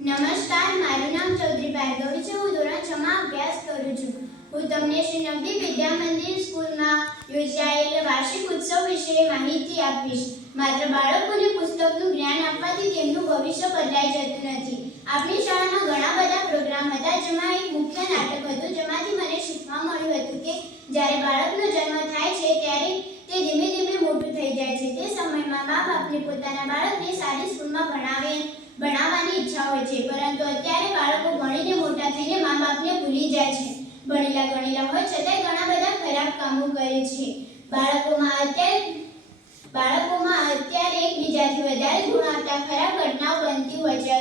નમસ્કાર, મારું નામ ચૌધરી ભાર્ગવી છે. હું ધોરણ 6 માં અભ્યાસ કરું છું. હું તમને શ્રી નવદીપ વિદ્યા મંદિર સ્કૂલમાં યોજાયેલ વાર્ષિક ઉત્સવ વિશે માહિતી આપીશ. માત્ર બાળકોને પુસ્તકનું જ્ઞાન આપવાથી તેમનું ભવિષ્ય બદલાઈ જતું નથી. આપણી શાળામાં ઘણા બધા પ્રોગ્રામ હતા, જેમાં એક મુખ્ય નાટક હતું, જેમાંથી મને શીખવા મળ્યું હતું કે જ્યારે બાળકનો જન્મ થાય છે ત્યારે તે ધીમે ધીમે મોટું થઈ જાય છે. તે સમયમાં મા બાપને પોતાના બાળકને સારી સ્કૂલમાં ભણાવવાની ઈચ્છા હોય છે, પરંતુ અત્યારે બાળકો ભણીને મોટા થઈને મા બાપને ભૂલી જાય છે. ભણેલા ગણેલા હોય છતાંય ઘણા બધા ખરાબ કામો કરે છે. બાળકોમાં અત્યારે એકબીજાથી વધારે ગુણ આપતા ખરાબ ઘટનાઓ બનતી હોય છે.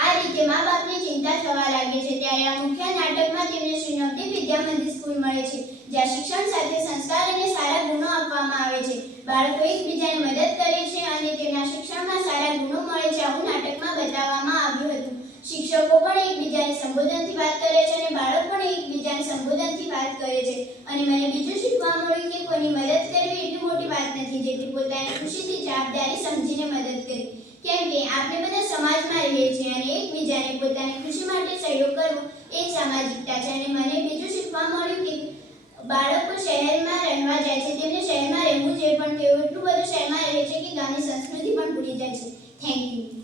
આ રીતે મા બાપને ચિંતા થવા લાગે છે. ત્યારે આ મુખ્ય નાટકમાં તેમને શ્રી નવદીપ વિદ્યા મંદિર સ્કૂલ મળે છે, જ્યાં શિક્ષણ સાથે સંસ્કાર અને સારા ગુણો આપવામાં આવે છે. બાળકો એકબીજાને મદદ કરે છે અને તેમના શિક્ષણમાં સારા ગુણો મળે છે. આવું નાટકમાં બતાવવામાં આવ્યું હતું. શિક્ષકો પણ એકબીજાને સંબોધનથી વાત કરે છે અને બાળક પણ એકબીજાને સંબોધનથી વાત કરે છે. અને મને બીજું શીખવા મળ્યું કે કોઈની મદદ કરવી એટલી મોટી વાત નથી, જેટલી પોતાની ખુશીથી જવાબદારી સમજીને મદદ કરવી. કેમ કે આપણે બધા સમાજમાં રહીએ છીએ અને એકબીજાને પોતાની ખુશી માટે સહયોગ કરવો એ સામાજિકતા છે. અને મને બીજું શીખવા મળ્યું કે બાળકો શહેરમાં રહેવા જાય છે, તેમને શહેરમાં રહેવું જોઈએ, પણ તેઓ એટલું બધું શહેરમાં રહે છે કે ગામની સંસ્કૃતિ પણ ભૂલી જાય છે. Thank you.